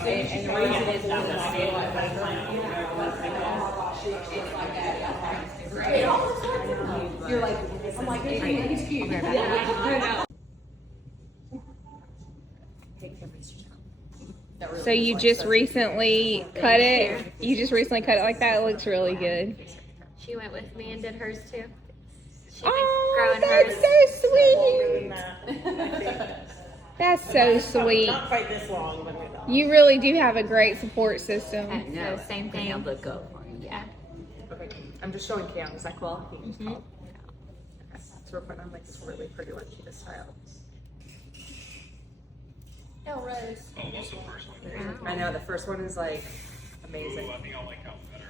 And the reason is that You're like, I'm like, he's cute. So you just recently cut it? You just recently cut it like that? It looks really good. She went with me and did hers too. She's Oh, been growing that's hers. so sweet. That's so sweet. Not quite this long, but You really do have a great support system. So same thing. Look up. Yeah. Okay, I'm just showing Cam. Is that cool? Okay, so we're putting on like this really pretty one to style. Elle Rose. I know the first one is like amazing.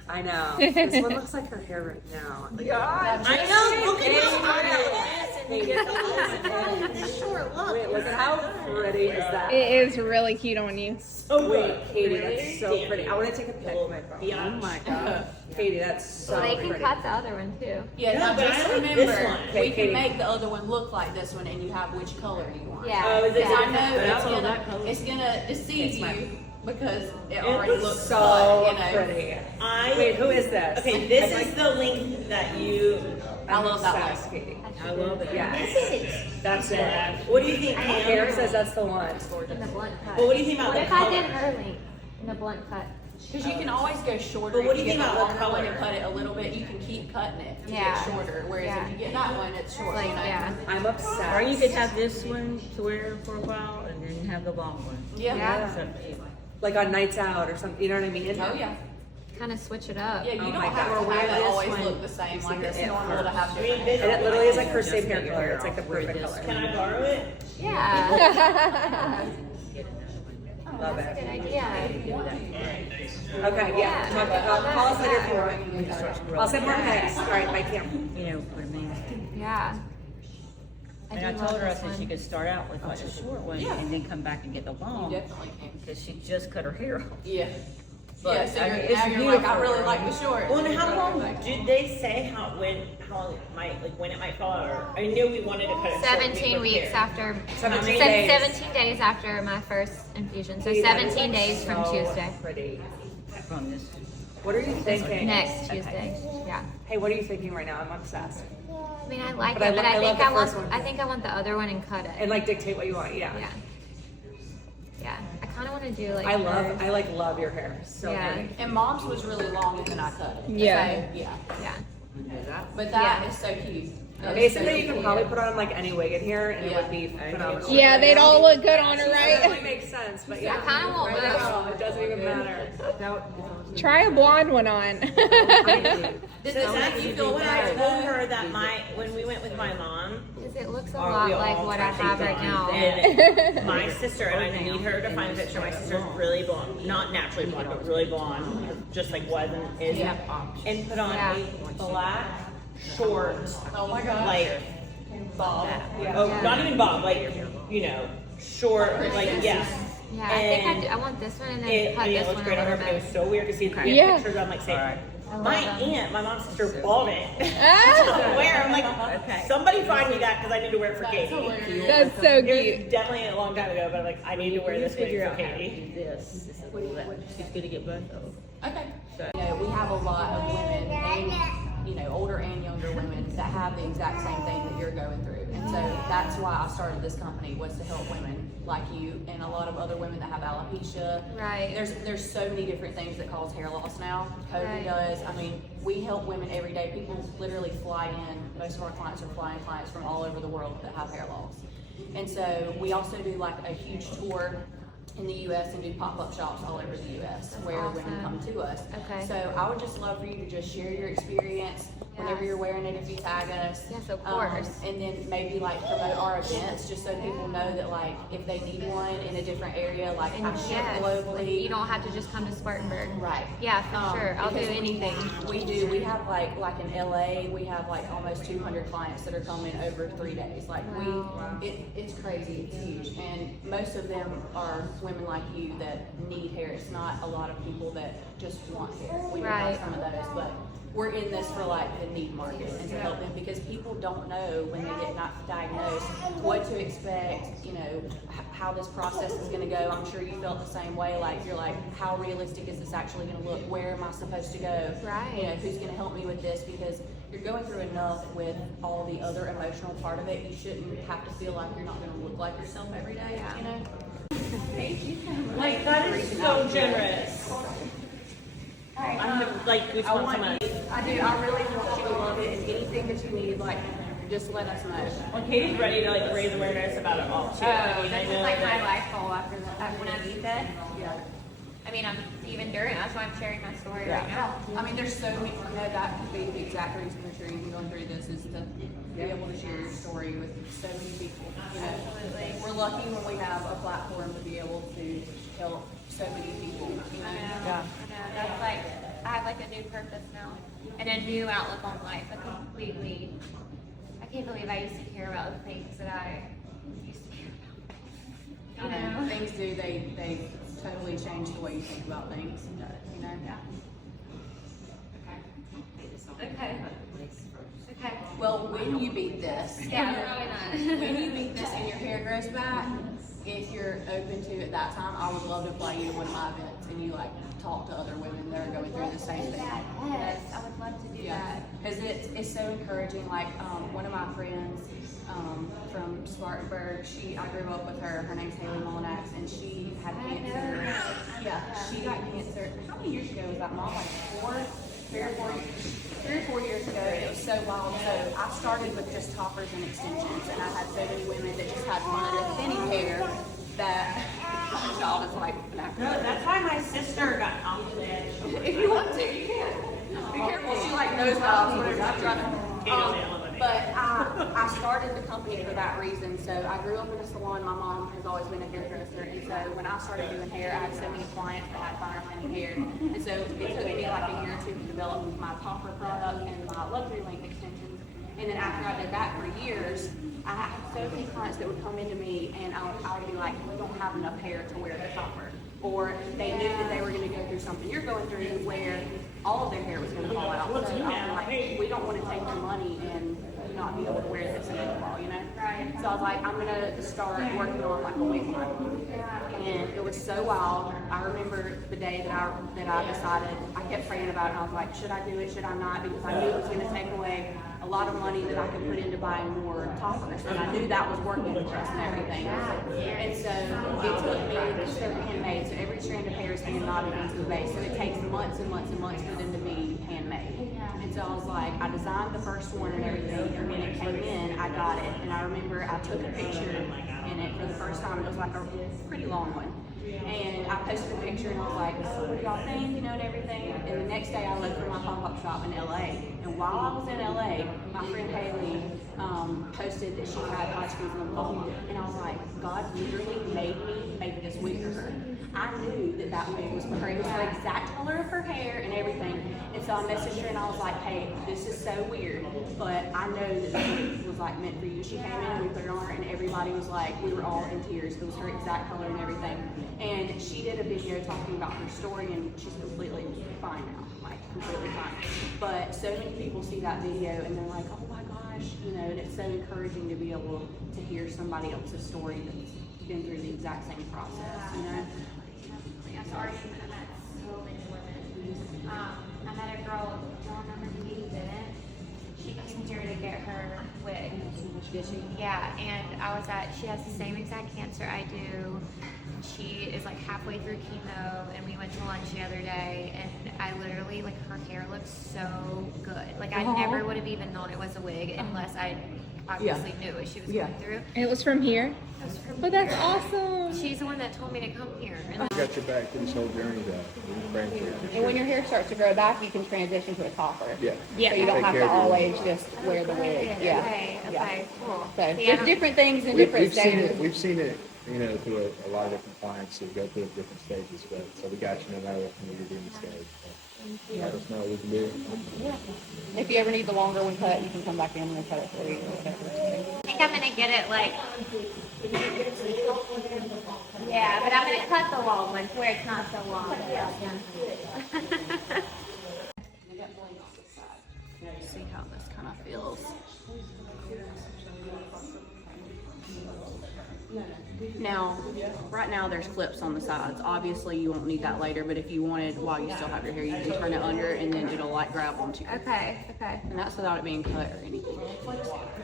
I know. This one looks like her hair right now. I know. Look at this short look. Wait, look at how pretty is that? It is really cute on you. Oh wait, Katy, that's so pretty. I want to take a pic. Oh my god, Katy, that's so Well, they can pretty. cut the other one too. Yeah, now but just I like remember, this one. we Katy. can make the other one look like this one, and you have which color you want. Yeah. Oh, is it Because I different? know it's gonna deceive you because it already It looks so cut, you know. pretty. Wait, who is this? Okay, this is the link that you. I love that Obsessed, one. Katy. I love it. Yes, that's it. What do you think, Kara Cam? says that's the one. In the blunt cut. But what do you think about What the if I color? did her link in the blunt cut? Because you can always go shorter. But what do if you think get about the longer one and color? cut it a little bit. You can keep cutting it to Yeah. get shorter. Whereas Yeah. if you get that one, it's short. Like, you know? yeah. I'm obsessed. Or you could have this one to wear for a while and then have the long one. Yeah. Yeah. It's up to you. Like on nights out or something. You know what I mean? Oh yeah. Kind of switch it up. Yeah, you Oh don't my have God. to Wear have it this always one. look the same. You Like see it's it normal to have different. And it literally is like her same Just hair get your color. hair It's like the off. Wear perfect this color. Can I borrow it? Yeah. Love That's a good it. idea. Okay, yeah. Call us later if you want. I'll send more pics. All right, bye, Cam. You know what I mean? Yeah. And I do told love her, I this said she one. could start out with like a short one and then come back and get the long. You definitely can. Because she just cut her hair off. Yeah. But, Yeah. So I you're, mean, it's now you're like, I beautiful. really like the short. Well, and how long did they say how long it might when it might fall? Or I knew we wanted to cut it short. 17 weeks after. 17 days. 17 days after my first infusion. So 17 days from Tuesday. Pretty. From this. What are you thinking? Next Tuesday. Yeah. Hey, what are you thinking right now? I'm obsessed. I mean, I like But I it, but lo- I I love think the I want. first one. I think I want the other one and cut it. And like dictate what you want. Yeah. Yeah. Yeah. I kind of want to do like. I hers. love your hair. So Yeah. pretty. And mom's was really long, and then I cut it. Yeah. So, yeah. Yeah. But that is so cute. That is Basically, so you can cute. probably put on like any wig in here, and it would be phenomenal. Yeah, they'd all look good on her, It right? really makes sense, but yeah. I kind of want Right both. now, it doesn't even matter. Try a blonde one on. So that's when I told her that when we went with my mom, Because it looks a Are lot we like all what I touching have right now. and my sister, and I need her to find a picture. My sister's really blonde, not naturally blonde, but really blonde, just like is, and put on Yeah. a black short, Oh my god. like Bob. oh, not even bob, like short, like Yeah, I think And I want this one and then it, cut it this looked one great a on her, little but it bit. was so weird to see the Yeah. pictures. I'm like saying, I love my them. aunt, my mom's sister, bought it. Ah, Where I'm like, somebody find me that because I need to wear it for Katy. that's so It cute. was definitely a long time ago, but I'm like, I need to wear this wig Figure for out how to Katy. do this. She's gonna get both of them. Okay. You know, we have a lot of women, and you know, older and younger women that have the exact same thing that you're going through. And so that's why I started this company, was to help women like you and a lot of other women that have alopecia. Right. There's so many different things that cause hair loss now. COVID Right. does. I mean, we help women every day. People literally fly in. Most of our clients are flying clients from all over the world that have hair loss. And so we also do like a huge tour in the U.S. and do pop-up shops all over the U.S. where women come to us. Okay. So I would just love for you to just share your experience whenever Yes. you're wearing it, if you tag us. Yes, of course. And then maybe like promote our events, just so people know that like if they need one in a different area, like And I ship yes, globally. you don't have to just come to Spartanburg. Right. Yeah, for sure. I'll do because anything. We do. We have like in LA, we have like almost 200 clients that are coming over 3 days. Like it's crazy. It's huge, and most of them are women like you that need hair. It's not a lot of people that just want hair. We do Right. have some of those, but we're in this for like the need market and to help them, because people don't know when they get not diagnosed what to expect, you know, how this process is going to go. I'm sure you felt the same way. Like, you're like, how realistic is this actually going to look? Where am I supposed to go? Right. You know, who's going to help me with this? Because you're going through enough with all the other emotional part of it. You shouldn't have to feel like you're not going to look like yourself every day, you know? Thank you so much. Like, that is so generous. Alright, I have, like, goosebumps on my. I do. I really want you to love it, and anything that you need, like, just let us know. Well, Katie's ready to like raise awareness about it all too. I mean, I This know is like my that. life goal after when I beat this. Yeah. I mean, I'm even during, that's why I'm sharing my story right now. I mean, there's so many, you know, that could be the exact reason that you're even going through this, is to be able to share your story with so many people. You know, Absolutely. we're lucky when we have a platform to be able to help so many people. You know? I know. That's like, I have like a new purpose now and a new outlook on life. I can't believe I used to care about the things that I used to care about. You know? Things do, they totally change the way you think about things. You know? Yeah. Okay. Okay. Well, when you beat this, Yeah. when you beat this and your hair grows back, if you're open to it that time, I would love to fly you to one of my events and you like talk to other women that are going through the same thing. Yes, I would love to do Yeah, that. because it's so encouraging. Like, one of my friends from Spartanburg, I grew up with her. Her name's Haley Molinax, and she had cancer. Yeah, she got cancer. How many years ago was that, Mom? Like 3 or 4 years ago. It was so wild. So I started with just toppers and extensions, and I had so many women that just had fun with thinning hair that y'all is like, No, that's why my sister got confident. if you want to, you can. Be careful. She like knows about whatever she's trying to. But I started the company for that reason. So I grew up in a salon. My mom has always been a hairdresser, and so when I started doing hair, I had so many clients that had finer lining hair, and so it took me like a year or two to develop my topper product and my luxury length extensions. And then after I did that for years, I had so many clients that would come into me, and I would be like, we don't have enough hair to wear the topper. Or they knew that they were going to go through something you're going through where all of their hair was going to fall out. So I was like, we don't want to take your money and not be able to wear this in the fall, you know? So I was like, I'm going to start working on like a wig line. And it was so wild. I remember the day that I decided, I kept praying about it, and I was like, should I do it, should I not? Because I knew it was going to take away a lot of money that I could put into buying more toppers, and I knew that was working for us and everything. And so it took me, they're handmade, so every strand of hair is hand knotted into the base, so it takes months and months and months for them to be handmade. And so I was like, I designed the first one and everything, and when it came in, I got it, and I remember I took a picture in it for the first time. It was like a pretty long one. And I posted a picture and I was like, oh, what do y'all think, you know, and everything. And the next day I left for my pop-up shop in LA. And while I was in LA, my friend Haley posted that she had Hodgkin's lymphoma. And I was like, God literally made me make this wig for her. I knew that that wig was for her. It was the exact color of her hair and everything. And so I messaged her and I was like, hey, this is so weird, but I know that this wig was like meant for you. She came in and we put it on her, and everybody was like, we were all in tears. It was her exact color and everything. And she did a video talking about her story, and she's completely fine now, like completely fine. But so many people see that video and they're like, oh my gosh, you know, and it's so encouraging to be able to hear somebody else's story that's been through the exact same process, you know? I'm sorry, I met so many women. I met a girl, do you remember Katy didn't? She came here to get her wig. Did she? Yeah, and she has the same exact cancer I do. She is like halfway through chemo, and we went to lunch the other day, and I literally, like, her hair looks so good. Like, I never would have even known it was a wig unless I obviously knew what she was going through. And it was from here? It was from But that's awesome. She's the one that told me to come here. And You got your back through this whole journey, though. We're praying for you. And when your hair starts to grow back, you can transition to a topper. Yeah. So you don't Take have care to of your always just wear the wig. Yeah. Okay, Yeah. cool. So See, there's different things in We've different seen it. stages. We've seen it. You know, through a lot of different clients who go through different stages. But so we got you no matter what you're doing the stage. So let us know what we can do. Yeah. If you ever need the longer one cut, you can come back in and cut it for you or whatever. I think I'm gonna get it like, yeah, but I'm gonna cut the long ones where it's not so long. See how this kind of feels. Now, right now there's clips on the sides. Obviously you won't need that later, but if you wanted while you still have your hair, you can turn it under and then it'll like grab onto your hair. Okay. And that's without it being cut or anything. It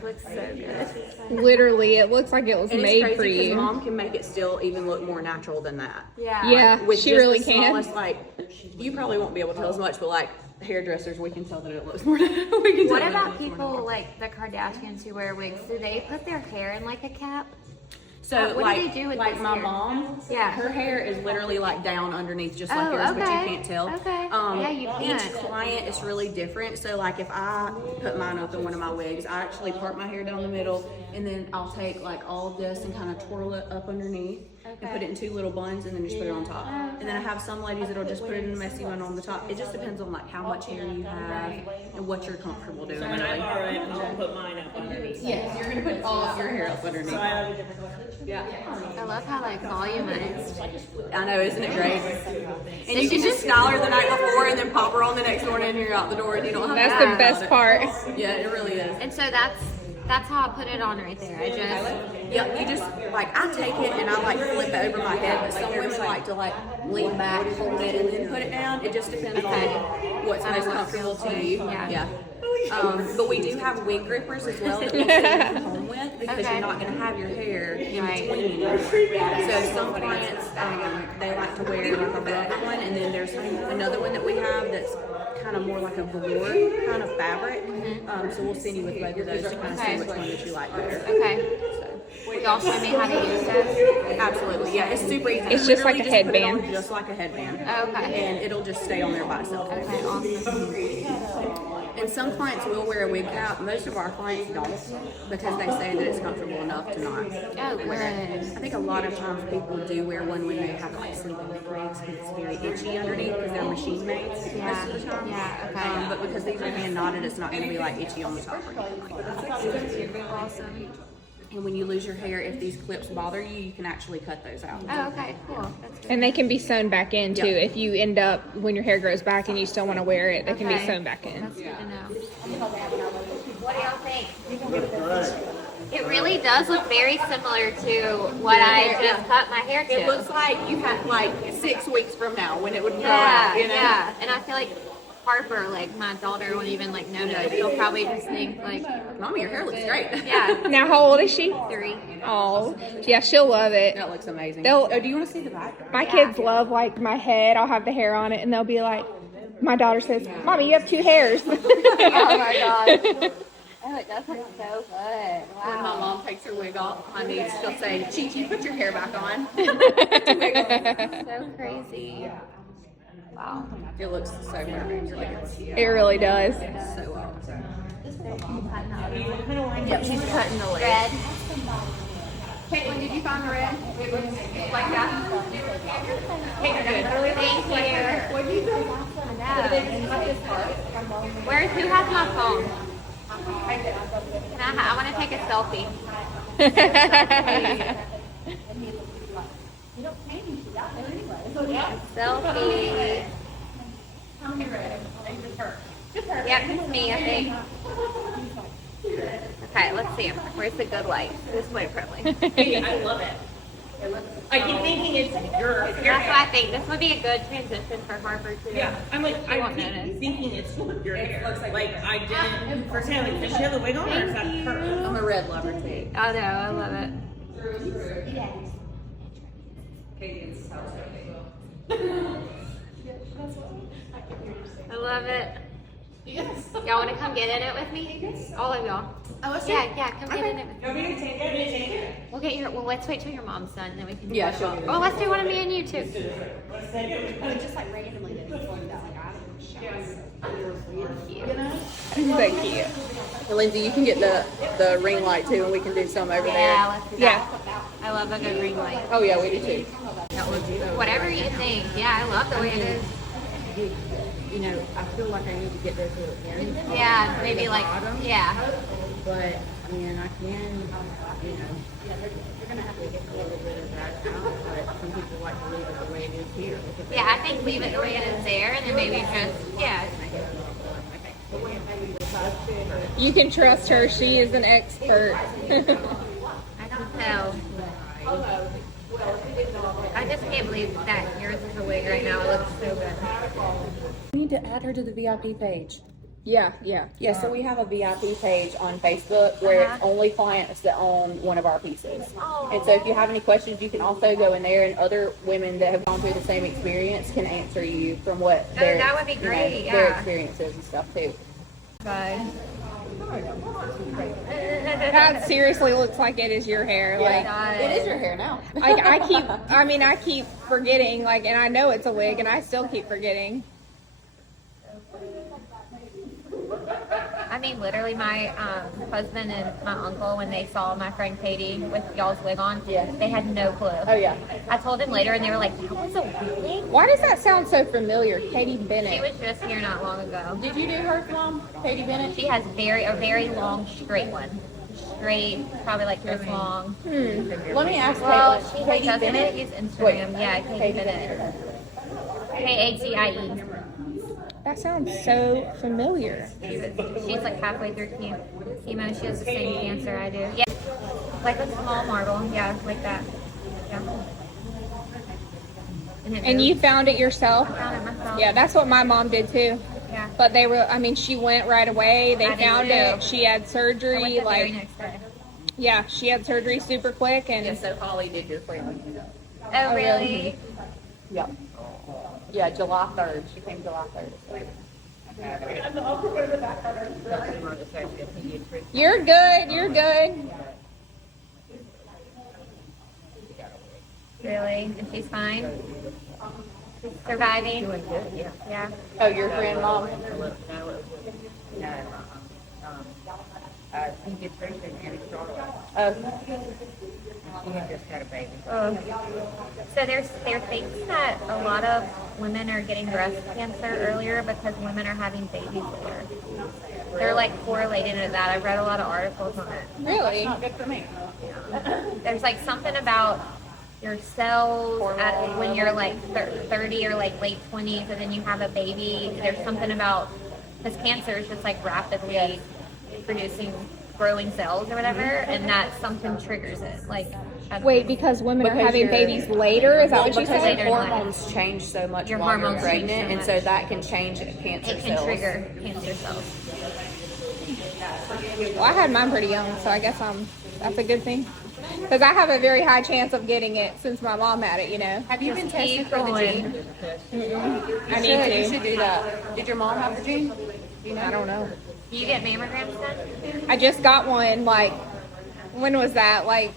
looks so good. Literally, it looks like it was And made it's for crazy because you. Mom can make it still even look more natural than that. Yeah. Yeah, With she just really the can. smallest, like, you probably won't be able to tell as much, but like hairdressers, we can tell that it looks more. We can tell What that it about looks more people natural. like the Kardashians who wear wigs? Do they put their hair in like a cap? So what do like, they do with like this my hair? mom, Yeah. her hair is literally like down underneath, just like Oh, yours, but you okay. can't tell. Okay. Yeah, you Each can't. client is really different. So like if I put mine up in one of my wigs, I actually part my hair down the middle, and then I'll take like all of this and kind of twirl it up underneath. And put it in two little buns and then just put it on top. And then I have some ladies that'll just put it in a messy one on the top. It just depends on like how much hair you have and what you're comfortable doing. When I borrow it, I'll put mine up underneath. Yes, you're gonna put all of your hair up underneath. So I have a different color. I love how like volumized. I know, isn't it great? And you can just style her the night before and then pop her on the next morning and you're out the door and you don't have That's to the worry best about part. it. Yeah, it really is. And so that's how I put it on right there. I just Yeah, you just, like, I take it and I, like, flip it over my head, but some women like to, like, lean back, hold it, and then put it down. It just depends on what's most comfortable to you. Yeah. But we do have wig grippers as well that we'll take you home with because Okay. you're not going to have your hair in Right. between anymore. So some clients, they like to wear like a rubber one, and then there's another one that we have that's kind of more like a velour kind of fabric. So we'll send you with both of those to kind of see which one that you like better. okay. Will y'all show me how to use this? Absolutely, yeah, it's super easy. It's just like a Literally put it headband. on just like a headband. Okay. And it'll just stay on there by itself. Okay, awesome. And some clients will wear a wig cap. Most of our clients don't because they say that it's comfortable enough to not. Oh, good. I think a lot of times people do wear one when they have like sleeping wigs because it's very itchy underneath because they're machine made most of the time. Yeah, okay. But because these are hand knotted, it's not going to be like itchy on the top or anything like that. Awesome. And when you lose your hair, if these clips bother you, you can actually cut those out. Oh, okay, cool. That's good. And they can be sewn back in too. Yep. If you end up, when your hair grows back and you still want to wear it, they can be Okay. sewn back in. That's good to know. What do y'all think? It really does look very similar to what I just cut my hair to. It looks like you had like 6 weeks from now when it would grow yeah, out, you know? yeah. And I feel like Harper, like my daughter, won't even like notice. She'll probably just think like, Mommy, your hair looks great. yeah, Now, how old is she? 3. Oh, yeah, she'll love it. That looks amazing. They'll- Oh, do you want to see the back? My kids love like my head. I'll have the hair on it, and they'll be like, my daughter says, "Mommy, you have 2 hairs." Oh my gosh. Oh, it does look so good. When my Wow. mom takes her wig off on me, she'll say, Chi, put your hair back on. So crazy. Wow. It looks so perfect. It really does. So well. Yep, she's cutting the red. Caitlin, did you find the red? It looks like that. Thank you. What do you think? Where's who has my phone? Can I want to take a selfie. Selfie. Yep, it's me, I think. Okay, let's see him. Where's the good light? This way, probably. I love it. I keep thinking it's your That's what I think. This would be a good transition for Harper too. Yeah, I'm like, She I won't keep notice. thinking it's your hair. Like, I didn't, first time, like, does she have the wig on or is that her? I'm a red lover too. Oh no, I love it. I love it. Y'all want to come get in it with me? All of y'all. Oh, let's Yeah, come get in it. You want me to take it? We'll get your. Well, let's wait till your mom's done, then we can. Do Yeah, it. she'll get it. Oh, let's do one of me and you too. So cute. Lindsay, you can get the ring light too, and we can do some over Yeah, there. let's do Yeah. that. I love a good ring light. Oh yeah, we do too. Whatever you think. Yeah, I love the way it is. You know, I feel like I need to get those little earrings. Yeah, maybe like. Yeah. But, I mean, I can, you know, you're going to have to get a little bit of that out, but some people like to leave it the way it is here. Yeah, I think leave it the way it is there, and then maybe just. Yeah. You can trust her. She is an expert. I can tell. I just can't believe that yours is a wig right now. It looks so good. We need to add her to the VIP page. Yeah. Yeah, so we have a VIP page on Facebook where it's only clients that own one of our pieces. And so if you have any questions, you can also go in there, and other women that have gone through the same experience can answer you from what their, that would be great, their yeah. experiences and stuff too. That seriously looks like it is your hair. Like, It is your hair now. I keep forgetting, like, and I know it's a wig, and I still keep forgetting. I mean, literally, my husband and my uncle, when they saw my friend Katy with y'all's wig on, they had no clue. Oh yeah. I told them later, and they were like, "That was a wig?" Why does that sound so familiar? Katy She Bennett. was just here not long ago. Did you do her mom, Katy Bennett? She has a very long, straight one. Straight, probably like this long. Let me ask Well, Caitlin. she Katy doesn't Bennett. use Instagram. Wait. Yeah, Katy Bennett. Katie. That sounds so familiar. She's like halfway through chemo. She has the same cancer I do. Yeah, like a small marble. Yeah, like that. Yeah. And you found it yourself? I found it myself. Yeah, that's what my mom did too. Yeah. But she went right away. They I did found too. it. She had I went surgery. the very Like, next day. yeah, she had surgery super quick. Yeah, And so Holly did your friend. Oh, really? Yeah. Yeah, July 3rd. She came July 3rd. you're good. You're good. Really? And she's fine? Surviving? Yeah. Oh, your friend mom? I think it's recent and it's short. Oh. She had just had a baby. So they're thinking that a lot of women are getting breast cancer earlier because women are having babies later. They're like correlating to that. I've read a lot of articles on it. Really? Not good for me. There's like something about your cells when you're like 30 or like late 20s and then you have a baby. There's something about, because cancer is just like rapidly producing growing cells or whatever, and that something triggers it. Like, Wait, because women are Because having you're- babies later? Is that what you Because said? your hormones change so much Your while you're hormones change pregnant, so and so much. that can change cancer it can cells. trigger cancer cells. Well, I had mine pretty young, so I guess that's a good thing. Because I have a very high chance of getting it since my mom had it, you know. Have you been tested keep for the going. gene? I need You to. should do that. Did your mom have the gene? I don't know. Do you get mammograms done? I just got one, like, when was that? Like,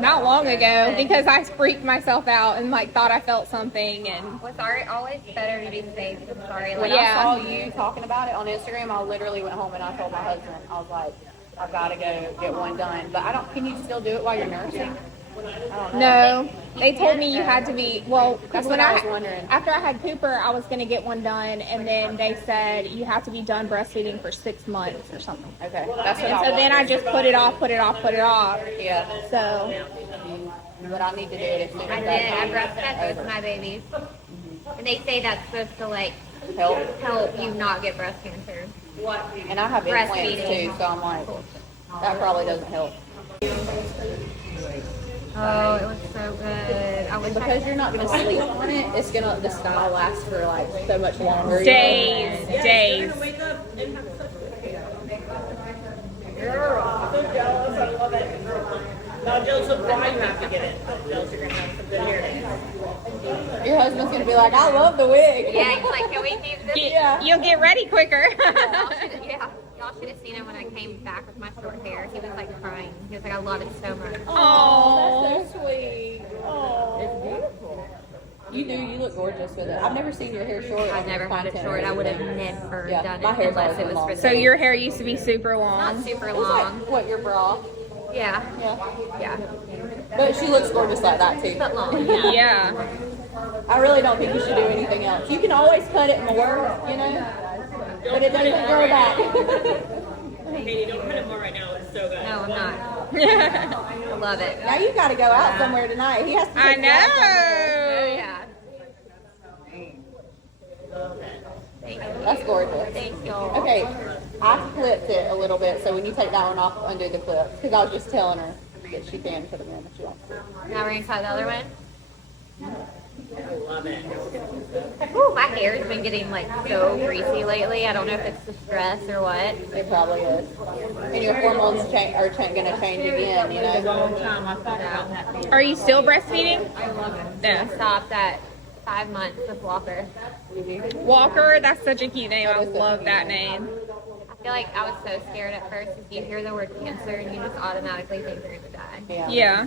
not long ago, because I freaked myself out and, like, thought I felt something. And Well, it's always better to be safe than sorry. When Like, Yeah. I saw you talking about it on Instagram, I literally went home and I told my husband, I was like, I've got to go get one done. But can you still do it while you're nursing? I don't know. no, they told me you had to be, well, That's when what I was wondering. after I had Cooper, I was going to get one done, and then they said you have to be done breastfeeding for 6 months or something. Okay, that's what And I so then I wondered. just put it off. Yeah, So, but I need to do it as soon as I did. I breastfed both my babies. And they say that's supposed to, like, help you not get breast cancer. And I have implants Breastfeeding. too, so I'm like, that probably doesn't help. Oh, it looks so good. I wish And because you're not gonna sleep on it, the style lasts for like so much longer. days. Wake up and have such good hair. Girl, I'm so jealous. I love it. Not jealous of why you have to get it. I'm jealous you're gonna have some good hair days. Your husband's gonna be like, I love the wig. Yeah, he's like, can we do this? You'll get ready quicker. Y'all should have seen him when I came back with my short hair. He was like crying. He was like, I love it so much. Oh, That's so sweet. Oh, it's beautiful. You look gorgeous with it. I've never seen your hair short. I've never had it short. I would have never done my it hair's unless always it was been for long. this. so your hair used to be super long. Not super It's like, long. what, your bra? Yeah. Yeah. But she looks gorgeous like that too. But long, yeah. Yeah. I really don't think you should do anything else. You can always cut it more, you know, but it doesn't grow back. Katie, don't cut it more right now. It's so good. No, I'm not. I love it. Now you got to go out somewhere tonight. He has to. I take you out somewhere. Oh, know. yeah. Thank you. That's gorgeous. Thank you. Okay, I clipped it a little bit, so when you take that one off, undo the clip. Because I was just telling her that she can put them in if she wants to. Now we're gonna cut the other one. I love it. Ooh, my hair's been getting like so greasy lately. I don't know if it's the stress or what. It probably is. And your hormones are going to change again, you know? Long time I thought about that. Are you still breastfeeding? I stopped at 5 months with Walker. Walker, that's such a cute name. I love that name. I feel like I was so scared at first because you hear the word cancer and you just automatically think you're gonna die. Yeah,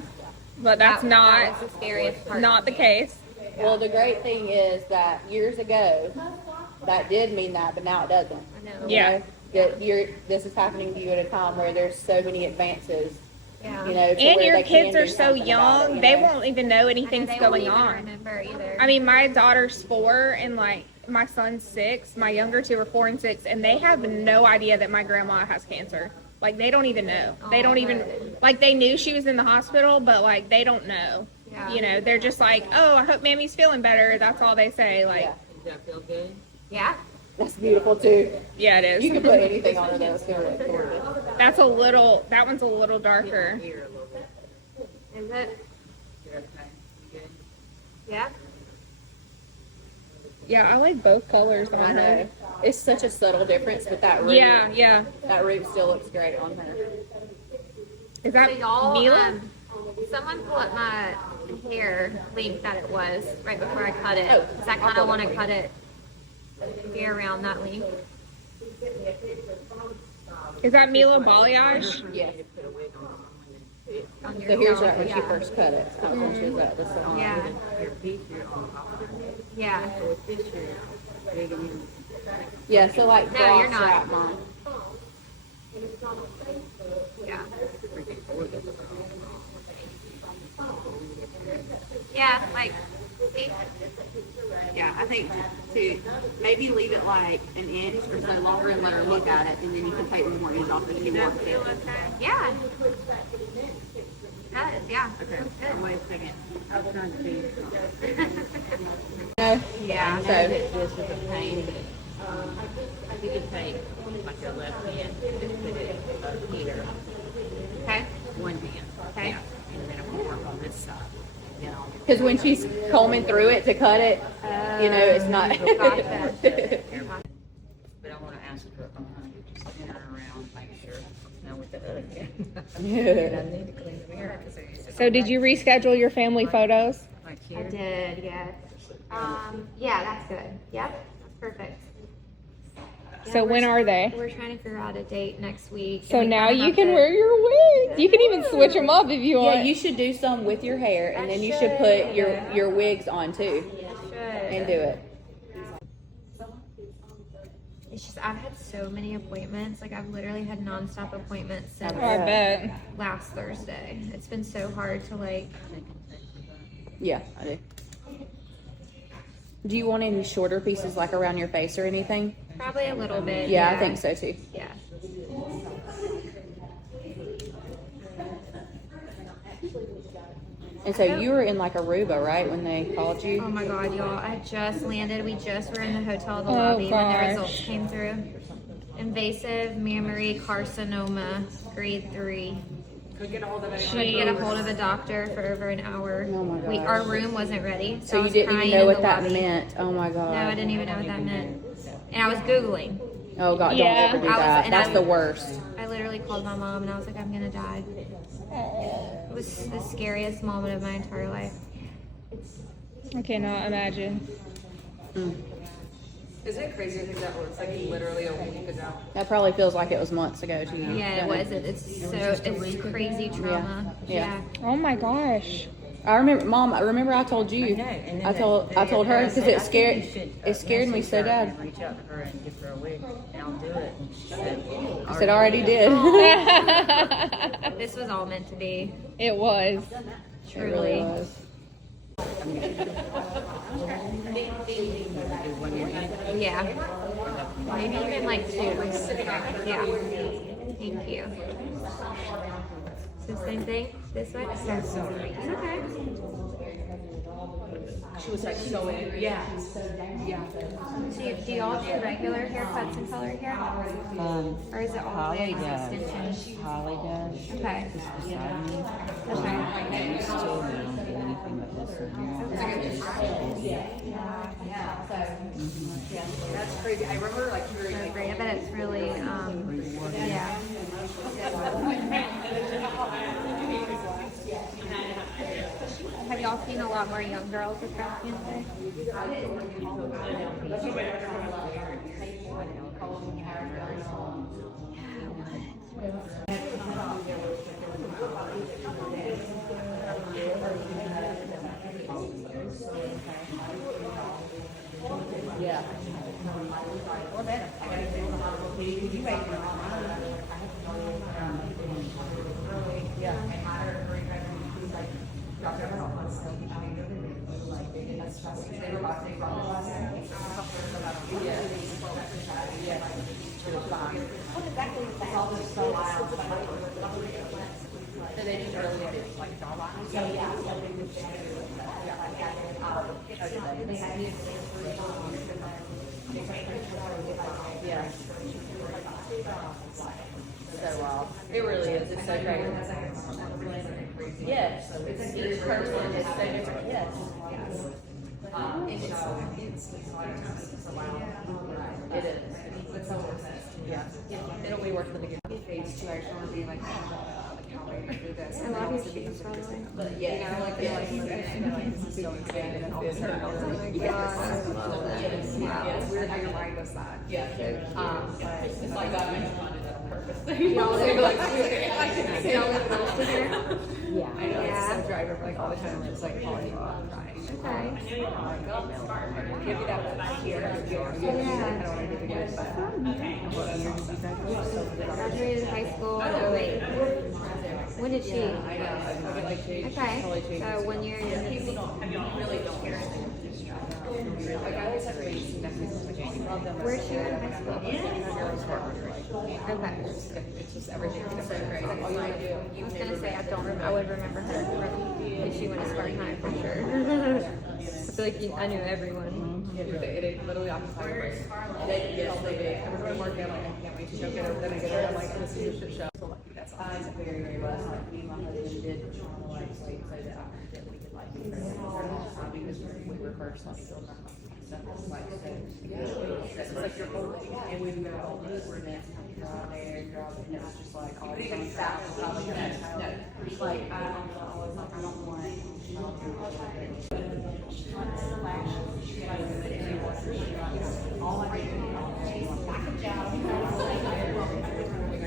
but that's That not was the scariest part. not the for me. case. Well, the great thing is that years ago, that did mean that, but now it doesn't. I know. Yeah. That this is happening to you at a time where there's so many advances, Yeah. you know, to And where your they can kids do are so something about young, it, you they know? won't even know anything's They won't going even on. remember either. I mean, my daughter's 4 and like my son's 6. My younger two are 4 and 6, and they have no idea that my grandma has cancer. Like they don't even know. They don't even like they knew she was in the hospital, but like they don't know. Yeah. You know, they're just like, oh, I hope Mammy's feeling better. That's all they say. Like, Yeah. Does that feel good? Yeah. That's beautiful too. yeah, it You can is. put anything on those. Gorgeous. That one's a little darker. Here a little bit. Is it? Here, okay. You good? Yeah. Yeah, I like both colors I on know. her. It's such a subtle difference, but that root, Yeah. that root still looks great on her. Is that So y'all, Mila? someone pull up my hair link that it was right before I cut it. Oh, Because I kind I'll of want pull to it cut it here around that link. Is that Mila Balayage? Yes. On your So here's nail. right when she Yeah. first cut it. That was when she was at the salon. Yeah. Your feet here on top of it. Yeah. So it's this here, big and you. Yeah, so like No, you're cross not. wrap mine. Yeah. Freaking gorgeous. Yeah. Like, see? Yeah, I think to maybe leave it like an inch or so longer and let her look at it, and then you can take more inch off if you want. Feel okay? Yeah. It does, yeah. Okay, wait a second. I was trying to see. No? Yeah. I know that this is a pain, but you could take like your left hand and put it up here, Okay. one hand. Okay. Yeah, and then I'm gonna work on this side. You know, Because when she's combing through it to cut it, you know, it's not. Gotcha. but I wanna ask her, just spin her around, make sure. Now with the other hand. Yeah. I need to clean the mirror, 'cause it's- So did you reschedule your family photos? Like I here. did, yes. Yeah, that's good. Yep, that's perfect. So when are they? We're trying to figure out a date next week. So and we now kinda you have can to- wear your wigs. You can even switch them up if you want. Yeah, you should do some with your hair, and then you should put your wigs on too, Should. and do it. It's just I've had so many appointments. Like I've literally had nonstop appointments since Oh, I bet. last Thursday. It's been so hard to like. Yeah, I do. Do you want any shorter pieces like around your face or anything? Probably a little bit. Yeah, I think so too. Yeah. And so you were in like Aruba, right, when they called Oh you? my god, y'all! I just landed. We just were in the hotel, the Oh, lobby, when the gosh. results came through. Invasive mammary carcinoma, grade 3. Could get a hold of it. Couldn't get a hold of a doctor for over an hour. Oh my gosh. Our room wasn't ready, so, So I you was didn't crying even know in what the that lobby. meant. Oh my No, I god. didn't even know what that meant. And I was Googling. Oh god, don't Yeah. ever do I was- that. and That's I- the worst. I literally called my mom and I was like, I'm gonna die. It was the scariest moment of my entire life. I cannot imagine. Isn't it crazy to think that was like literally a week ago? That probably feels like it was months ago to you. Yeah, it was. It's crazy trauma. Yeah. Oh my gosh. I remember, Mom. I remember I told you. And then I told her because it scared me so bad. Reach out to her and give her a wig, and I'll do it. And she said, I said I already did. This was all meant to be. It was. It really was. Yeah. Maybe even like 2. Yeah. Thank you. So same thing? This way? It's okay. She was like so angry. Yeah. Yeah. Do y'all do regular haircuts and color hair? Or is it all Holly wigs and does. extensions? Holly does. Okay. Just beside me. Okay. I used to, but I don't do anything but this anymore. That's crazy. I remember like hearing like, I bet it's really, yeah. Have y'all seen a lot more young girls with breast cancer? yeah. So it really is. It's so great. Yes, it's each person is so different. Yes. It is. It's so yeah. It'll be worth the face too. I just want to be like, I love your shoes, by the way. but yeah, you know, like this is so insane, and then all of a sudden, Oh my god, I love that. yeah, it's weird how your mind goes that. Yeah. It's like God made fun of that on purpose. Y'all live close to here? Yeah. I know, Yeah. it's so dry, but like all the time, it's like falling off, crying. Okay. Give me that one here. I don't want to get together, but Graduated high school in 08. When did she? I know. Okay. So 1 year in Really don't care. Like I always have raised nephews and like Where's she in high school? Okay. it's just everything. It's so great. Like all you want to do. I was gonna say I would remember her if she went to Spartanburg for sure. I feel like I knew everyone. It literally occupied a break. They did. Everyone working. I'm like, I can't wait to go get it. Then I get it. I'm like, this is a shit show. So lucky. That's awesome. Very, very blessed. Like me and my husband did like sleep so that we could like be because we were first like stuff is like so it's like your whole thing. And we were all over there, and it was just like all the time. Like I don't want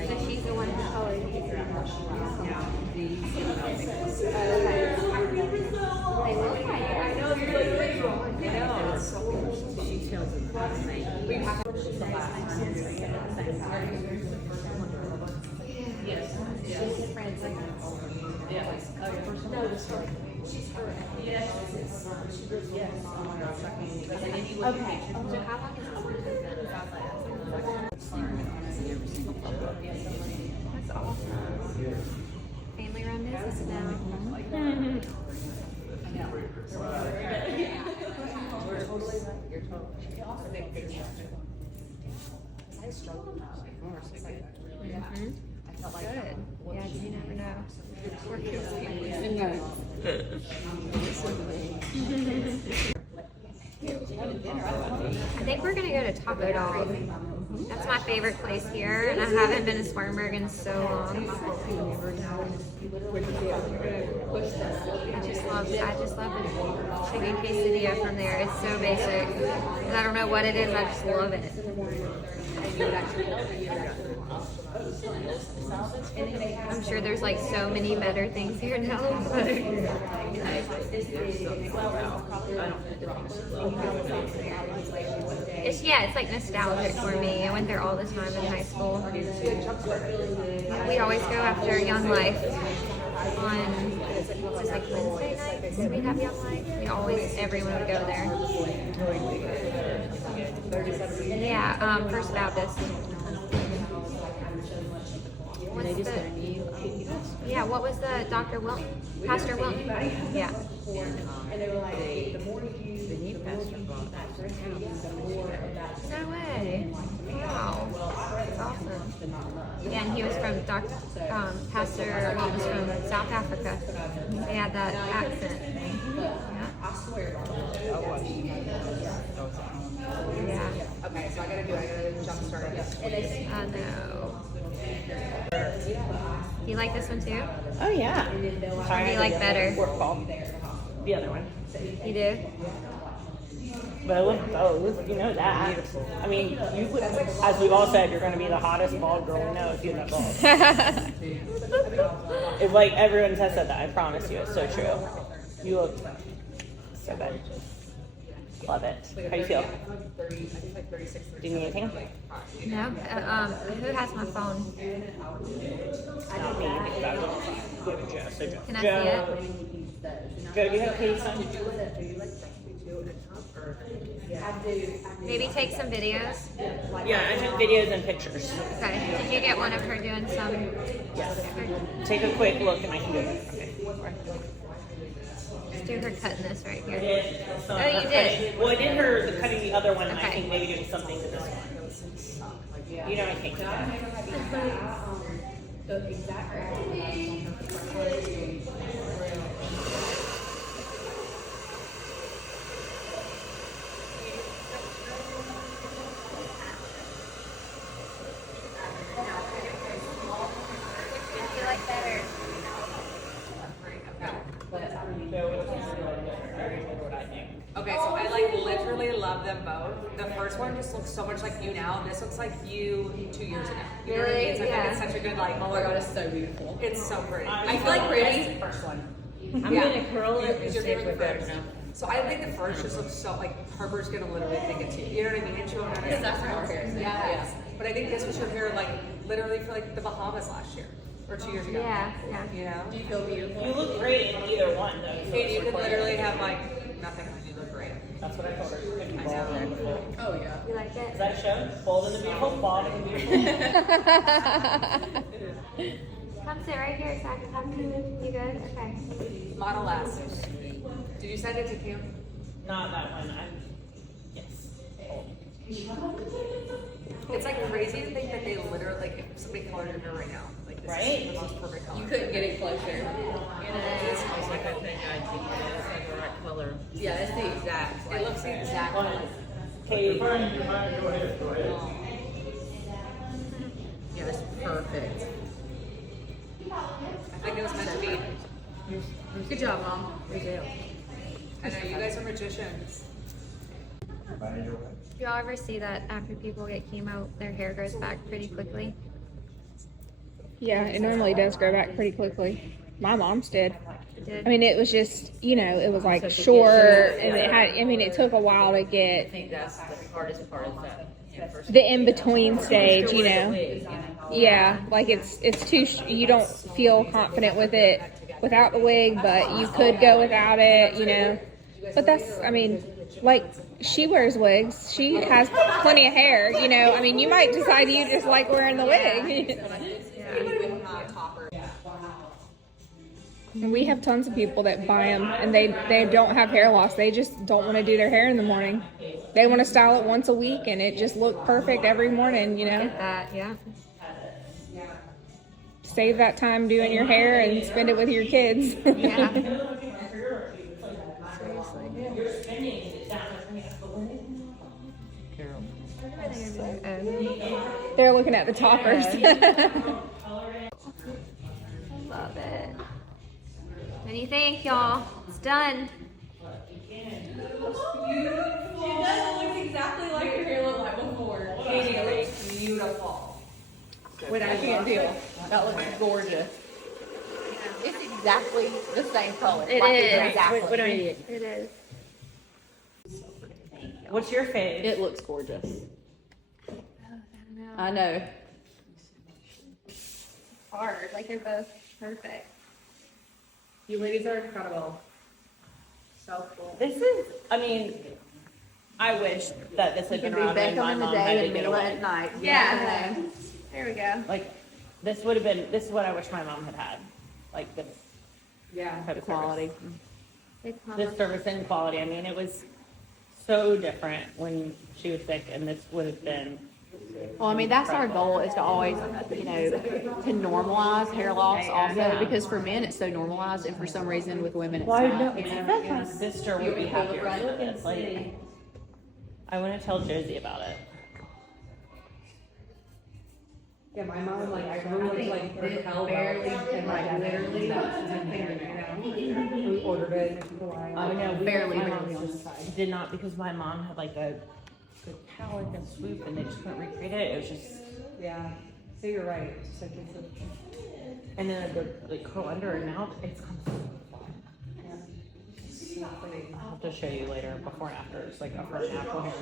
So she's the one who colored. They look like it. I know you're like, I know, it's so weird. She tells me. We have to just the last time you're doing it at the same time. Yes. She's friends like yes. No, the story. She's her. Yes. She lives yes. Oh my gosh, I can't even. Okay. So how long is it? That's awesome. Family run business now. You're totally. Also make big changes. I struggled with that before. So it's like really. I felt like Good. Yeah, you never know. I think we're gonna go to Taco Dog. That's my favorite place here, and I haven't been to Spartanburg in so long. I just love the chicken quesadilla from there. It's so basic. And I don't know what it is, I just love it. I'm sure there's like so many better things here now. But it's like nostalgic for me. I went there all the time in high school. We always go after Young Life on it's like Wednesday nights. We have Young Life. Everyone would go there. Yeah, First Baptist. What's They just the? got a new AP pastor. Yeah, what was the Dr. Wilton? Pastor Wilton? Yeah. And they were like, the new pastor bought that for town. No way. Wow. That's awesome. Yeah, and he was from Pastor Wilton was from South Africa. He had that accent. Yeah. Yeah. Okay, so I gotta jump start it. I know. You like this one too? Oh yeah. What do you like better? Work ball. The other one. You do? But I love both. You know that. I mean, you would, as we've all said, you're going to be the hottest bald girl we know if you have that bald. It's like everyone has said that. I promise you, it's so true. You look so good. Love it. How do you feel? Do you need anything? No. Who has my phone? Not me. Give it Joe. So Joe. Can I see it? Joe, do you have Katy's phone? Maybe take some videos. Yeah, I have videos and pictures. Okay. Did you get one of her doing some? Yes. Take a quick look and I can do it. Okay. Let's do her cutting this right here. Oh, Oh, you did. Well, I did her cutting the other one, and I Okay. think maybe doing something to this one. You know, I can't do that. You like better? Okay, so I like literally love them both. The first one just looks so much like you now. This looks like you 2 years ago. You know what I mean? So I think it's such a good like. Oh my god, it's so beautiful. It's so pretty. I feel like pretty. First one. I'm gonna curl it and You're stick doing with the it. first. So I think the first just looks so like Harper's gonna literally think it's you. You know what I mean? And she'll understand. That's our hair. Yeah. But I think this was your hair like literally for like the Bahamas last year or 2 years ago. Yeah. Yeah. You know? Do you feel beautiful? You look great in either one, though. And you could literally have like nothing on. You look great. That's what I told her. I know. Oh yeah. You like Is it? that show? Bold and the Beautiful? Bald and the Beautiful? Come sit right here so I can talk to you. You good? Okay. Model S. Did you send it to Kim? Not that one. Yes. It's like crazy to think that they literally like if somebody colored your hair right now, like this Right? is the most perfect color. You couldn't get it closer. It smells like I think I think it is like the right color. Yeah, it's the exact. It looks the exact color. Katy. Yeah, it's perfect. I think it was meant to be. Good job, Mom. Good job. I know you guys are magicians. Do y'all ever see that after people get chemo, their hair grows back pretty quickly? Yeah, it normally does grow back pretty quickly. My mom's did. It did? I mean, it was just, you know, it was like short, and it had, I mean, it took a while to I get think that's the hardest part is that first. the in-between stage, you know. Wig, Yeah, like it's too, you don't feel confident with it without the wig, but you could go without it, you know. But that's, I mean, like, she wears wigs. She has plenty of hair, you know. I mean, you might decide you just like wearing the wig. And we have tons of people that buy them, and they don't have hair loss. They just don't want to do their hair in the morning. They want to style it once a week, and it just look perfect every morning, you know. Yeah. Save that time doing your hair and spend it with your kids. Yeah. They're looking at the toppers. Love it. What do you think, y'all? It's done. It does look exactly like your hair looked like before. Katy, it looks beautiful. Wait, I can't deal. That looks gorgeous. It's exactly the same color. It Like, is. Exactly. What do I need? It is. What's your fave? It looks gorgeous. Oh, I know. Hard. Like they're both perfect. You ladies are incredible. So cool. This is, I mean, I wish that this had been around when my mom had to get away. night. Yeah. There we go. Like, This would have been, this is what I wish my mom had had, like this Yeah, type the of service. quality. This service and quality. I mean, it was so different when she was sick, and this would have been. Well, I mean, that's our goal is to always, you know, to normalize hair loss also, because for men it's so normalized, and for some reason with women it's Well, I not. know. I bet my sister would be happier with this. Like, I want to tell Josie about it. Yeah, my mom, like, I remember, like, barely, and like, literally, we ordered it. Oh no, Barely my on mom the just side. did not, because my mom had like a good cowlick and swoop, and they just couldn't recreate it. It was just, Yeah, so you're right. So and then it would like curl under, and now it's come. I'll have to show you later, before and after. It's like a her natural hair.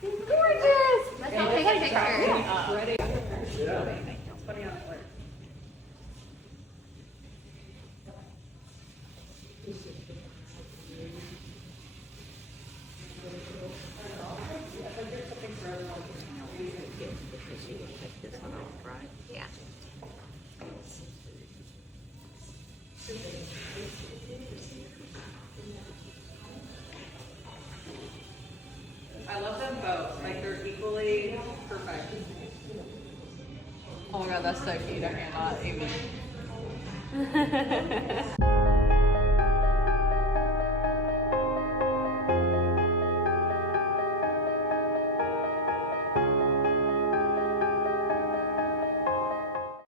Gorgeous! Let's all take a picture. Yeah. I love them both. Like, they're equally perfect. Oh my god, that's so cute. I cannot even.